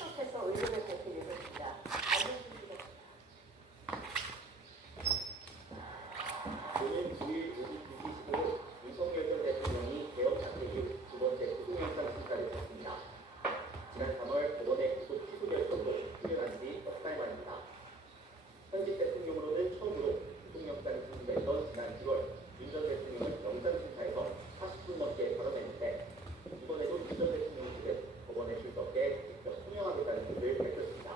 출석해서 의견을 밝힐 예정입니다. 오늘 9일 오후 2시 15분 윤석열 전 대통령이 개업 사태 이후 두 번째 구속영장 심사를 받습니다. 지난 3월 법원의 구속 취소 결정으로 수용한 지 석 달 만입니다. 현직 대통령으로는 처음으로 구속영장이 진행됐던 지난 10월 윤 전 대통령은 영장심사에서 40분 넘게 발언했는데 이번에도 윤 전 대통령 측은 법원에 출석해 직접 소명하겠다는 뜻을 밝혔습니다.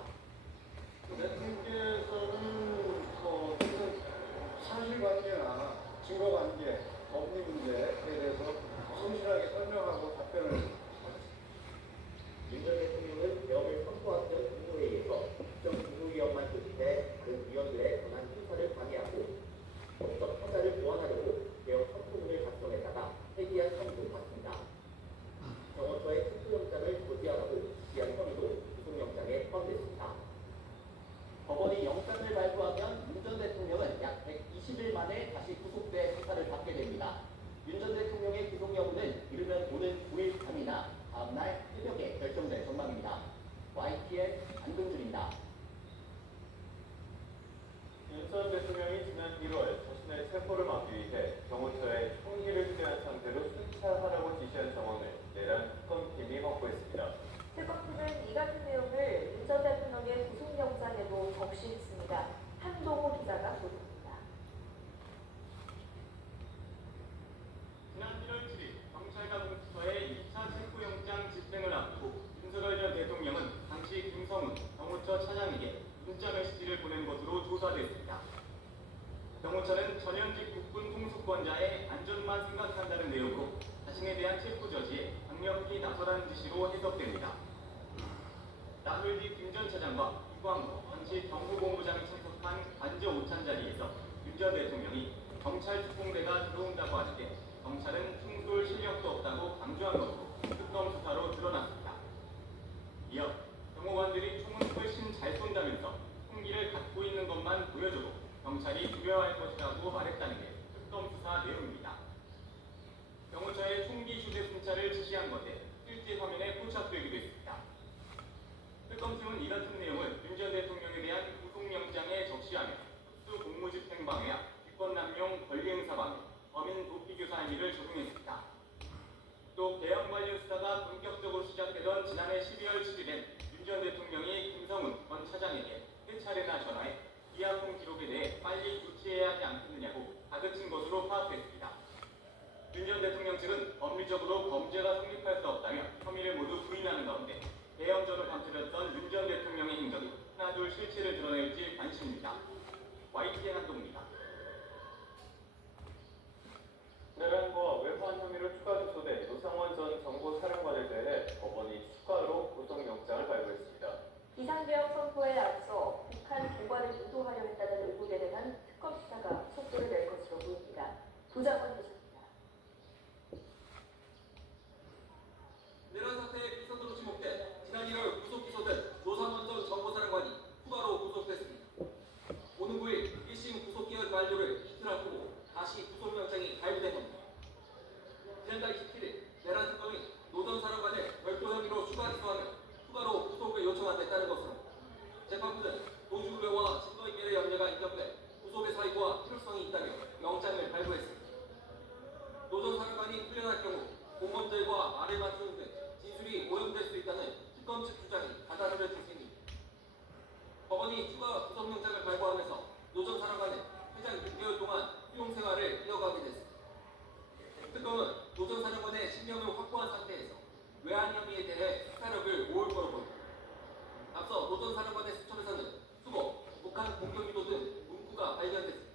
대통령께서는 사실관계나 증거관계, 법리 문제에 대해서 성실하게 설명하고 답변을 윤 전 대통령은 개업을 선포하던 국무회의에서 국정 국무위원만 조직해 다른 위원들의 권한 행사를 방해하고 법적 타자를 보완하려고 개업 선포문을 작성했다가 폐기한 혐의도 받습니다. 경호처의 체포영장을 고지하라고 지시한 혐의도 구속영장에 포함됐습니다. 법원이 영장을 발부하면 윤 전 대통령은 약 120일 만에 다시 구속돼 수사를 받게 됩니다. 윤 전 대통령의 구속 여부는 이르면 오는 9일 밤이나 다음날 새벽에 결정될 전망입니다. YTN 안근준입니다. 윤 전 대통령이 지난 1월 자신의 체포를 막기 위해 경호처에 총기를 투여한 상태로 순찰하라고 지시한 정황을 내란 특검팀이 확보했습니다. 특검팀은 이 같은 내용을 윤 전 대통령의 구속영장에도 적시했습니다. 한동호 기자가 보도합니다. 지난 1월 7일 경찰과 공수처의 2차 체포영장 집행을 앞두고 윤석열 전 대통령은 당시 김성훈 경호처 차장에게 문자 메시지를 보낸 것으로 조사됐습니다. 경호처는 전현직 국군 통수권자의 안전만 생각한다는 내용으로 자신에 대한 체포 저지에 강력히 나서라는 지시로 해석됩니다. 나흘 뒤 김 전 차장과 이광호 당시 경호본부장이 참석한 관저 오찬 자리에서 윤 전 대통령이 경찰 특공대가 들어온다고 하는데 경찰은 충돌 실력도 없다고 강조한 것으로 특검 수사로 드러났습니다. 이어 경호관들이 총은 훨씬 잘 쏜다면서 총기를 갖고 있는 것만 보여줘도 경찰이 두려워할 것이라고 말했다는 게 특검 수사 내용입니다. 경호처의 총기 휴대순찰을 지시한 건데 실제 화면에 포착되기도 했습니다. 특검팀은 이 같은 내용을 윤 전 대통령에 대한 구속영장에 적시하며 특수 공무집행 방해와 직권남용 권리행사 방해, 범인 도피교사 혐의를 적용했습니다. 또 개헌 관련 수사가 본격적으로 시작되던 지난해 12월 7일엔 윤 전 대통령이 김성훈 전 차장에게 세 차례나 전화해 이하통 기록에 대해 빨리 조치해야 하지 않겠느냐고 다그친 것으로 파악됐습니다. 윤 전 대통령 측은 법리적으로 범죄가 성립할 수 없다며 혐의를 모두 부인하는 가운데 대형전을 감추렸던 윤 전 대통령의 행적이 하나둘 실체를 드러낼지 관심입니다. YTN 한동입니다. 내란과 외환 혐의로 추가 기소된 노상원 전 정보사령관에 대해 법원이 추가로 구속영장을 발부했습니다. 비상계엄 선포에 앞서 북한 도발을 유도하려 했다는 의혹에 대한 특검 수사가 속도를 낼 것으로 보입니다. 도장원 기자입니다. 내란 사태의 비서도로 지목돼 지난 1월 구속 기소된 노상원 전 정보사령관이 추가로 구속됐습니다. 오는 9일 1심 구속기한 만료를 이틀 앞두고 다시 구속영장이 발부된 겁니다. 지난달 17일 내란 특검이 노 전 사령관을 별도 혐의로 추가 기소하며 추가로 구속을 요청한 데 따른 것으로 재판부는 도주우려와 증거인멸의 염려가 인정돼 구속의 사유와 필요성이 있다며 영장을 발부했습니다. 노 전 사령관이 풀려날 경우 공범들과 말을 맞추는 등 진술이 오염될 수 있다는 특검 측 주장이 받아들여질 생깁니다. 법원이 추가 구속영장을 발부하면서 노 전 사령관은 최장 6개월 동안 수용 생활을 이어가게 됐습니다. 특검은 노 전 사령관의 신명을 확보한 상태에서 외환 혐의에 대해 수사력을 모을 거로 보입니다. 앞서 노 전 사령관의 수첩에서는 수거, 북한 공격 유도 등 문구가 발견됐습니다.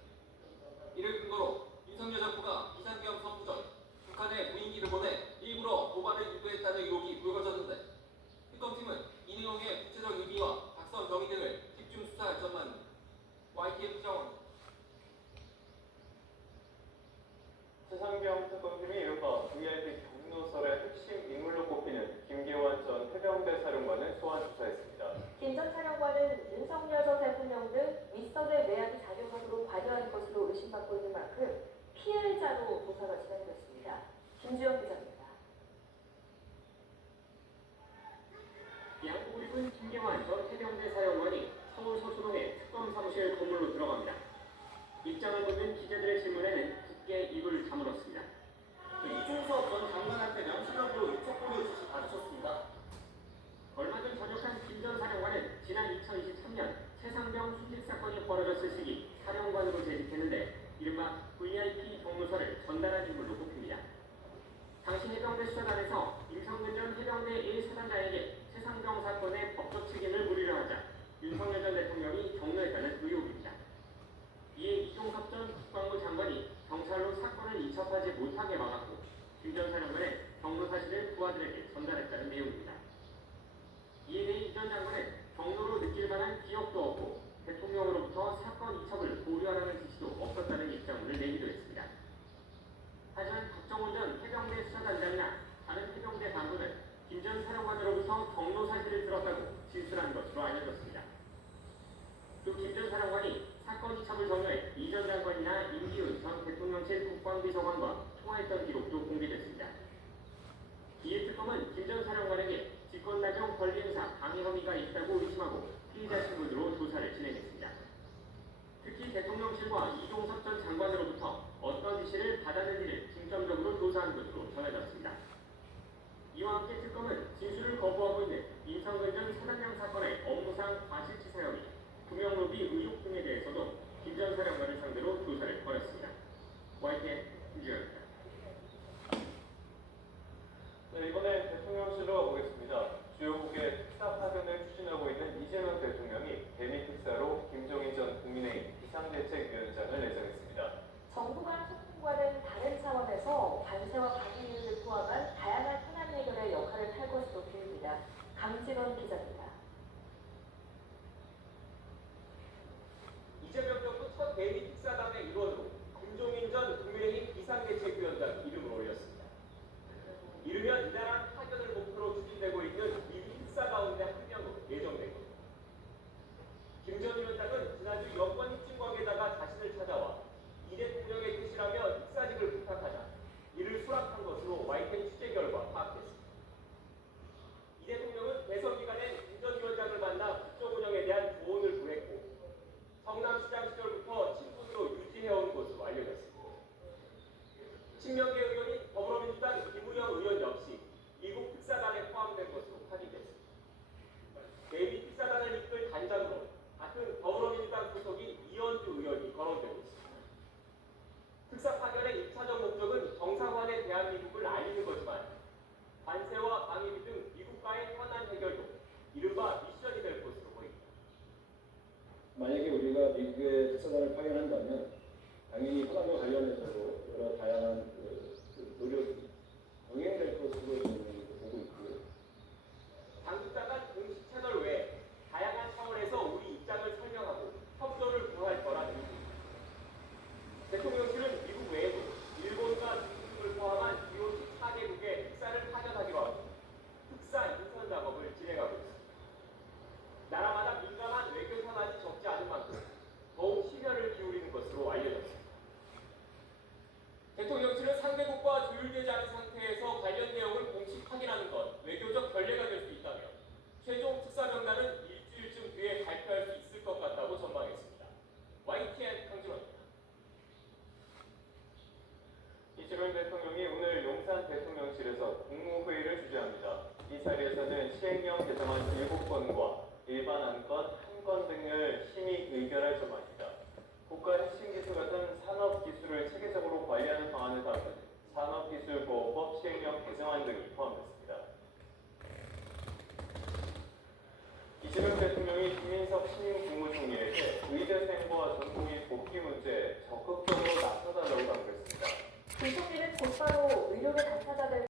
이를 근거로 윤석열 정부가 비상계엄 선포 전 북한에 무인기를 보내 일부러 도발을 유도했다는 의혹이 불거졌는데 특검팀은 이 내용의 구체적 의미와 작성 경위 등을 집중 수사할 전망입니다. YTN 부장원 최상병 특검팀이 이른바 VIP 경로설의 핵심 인물로 꼽히는 김계환 전 해병대 사령관을 소환 조사했습니다. 김 전 사령관은 윤석열 전 대통령 등 윗선의 내각이 작용하도록 관여한 것으로 의심받고 있는 만큼 피해자로 조사가 진행됐습니다. 김주영 기자입니다. 양국립은 최경환 전 해병대 사령관이 서울 서초동의 특검 사무실 건물로 들어갑니다. 입장을 묻는 기자들의 질문에는 굳게 입을 다물었습니다. 이준석 전 장관한테는 실력으로 유착보류 지시 받으셨습니다. 얼마 전 전역한 김 전 사령관은 지난 2023년 최상병 순직 사건이 벌어졌을 시기 사령관으로 재직했는데 이른바 VIP 경로서를 전달한 인물로 꼽힙니다. 당시 해병대 수사단에서 임성근 전 해병대 1사단장에게 최상병 사건의 법적 책임을 물으려 하자 윤석열 전 대통령이 격려했다는 의혹입니다. 이에 이종섭 전 국방부 장관이 경찰로 사건을 이첩하지 못하게 막았고 김 전 사령관은 경로 사실을 부하들에게 전달했다는 내용입니다. 이에 대해 이 전 장관은 경로로 느낄 만한 기억도 없고 대통령으로부터 사건 이첩을 고려하라는 지시도 없었다는 입장문을 내기도 했습니다. 하지만 박정훈 전 해병대 수사단장이나 다른 해병대 간부는 김 전 사령관으로부터 경로 사실을 들었다고 진술한 것으로 알려졌습니다. 또 김 전 사령관이 사건 이첩을 전후해 이 전 장관이나 임기훈 전 대통령실 국방비서관과 통화했던 기록도 공개됐습니다. 이에 특검은 김 전 사령관에게 직권남용 권리행사 방해 혐의가 있다고 의심하고 피의자 신분으로 조사를 진행했습니다. 특히 대통령실과 이종섭 전 장관으로부터 어떤 지시를 받았는지를 중점적으로 조사한 것으로 전해졌습니다. 이와 함께 특검은 진술을 거부하고 있는 임성근 전 사단장 사건의 업무상 과실치사 혐의, 금융로비 의혹 등에 대해서도 김 전 사령관을 상대로 조사를 벌였습니다. YTN 김주현입니다. 네, 이번엔 대통령실로 가보겠습니다. 주요국의 특사 파견을 추진하고 있는 이재명 대통령이 대미 특사로 김종인 전 국민의힘 비상대책위원장을 내정했습니다. 정부 간 소통과는 다른 차원에서 관세와 방위를 포함한 다양한 현안 해결에 역할을 할 것으로 보입니다. 강진원 기자입니다. 이재명 정부 첫 대미 특사단의 일원으로 김종인 전 국민의힘 비상대책위원장 이름을 올렸습니다. 이르면 이달한 파견을 목표로 추진되고 있는 미국 특사 가운데 한 명으로 예정된 겁니다. 김 전 위원장은 지난주 여권 입증 관계자가 자신을 찾아와 이 대통령의 뜻이라며 특사직을 부탁하자 이를 수락한 것으로 YTN 취재 결과 파악됐습니다. 이 대통령은 대선 기간엔 김 전 위원장을 만나 국정 운영에 대한 조언을 구했고 성남시장 시절부터 친분으로 유지해온 것으로 알려졌습니다. 친명계 의원인 더불어민주당 김우영 의원 역시 미국 특사단에 포함된 것으로 확인됐습니다. 대미 특사단을 이끌 단장으로 같은 더불어민주당 소속인 이현주 의원이 거론되고 있습니다. 특사 파견의 1차적 목적은 정상화된 대한민국을 알리는 거지만 관세와 방위비 등 미국과의 현안 해결도 이른바 미션이 될 것으로 보입니다. 만약에 우리가 미국의 특사단을 파견한다면 당연히 현안과 관련해서도 여러 다양한 노력이 병행될 것으로 저는 보고 있고요. 당국자 간 공식 채널 외에 다양한 차원에서 우리 입장을 설명하고 협조를 구할 거라는 의미입니다. 대통령실은 미국 외에도 일본과 중국 등을 포함한 BOT 4개국의 특사를 파견하기로 하고 특사 인선 작업을 진행하고 있습니다. 나라마다 민감한 외교 현안이 적지 않은 만큼 더욱 심혈을 기울이는 것으로 알려졌습니다. 대통령실은 상대국과 조율되지 않은 상태에서 관련 내용을 공식 확인하는 건 외교적 결례가 될 수 있다며 최종 특사 명단은 일주일쯤 뒤에 발표할 수 있을 것 같다고 전망했습니다. YTN 강진원입니다. 이재명 대통령이 오늘 용산 대통령실에서 국무회의를 주재합니다. 이 자리에서는 시행령 개정안 7건과 일반 안건 1건 등을 심의 의결할 전망입니다. 국가 핵심 기술 같은 산업 기술을 체계적으로 관리하는 방안을 담은 산업기술보호법 시행령 개정안 등이 포함됐습니다. 이재명 대통령이 김인석 신임 국무총리에게 의대 생과 전공의 복귀 문제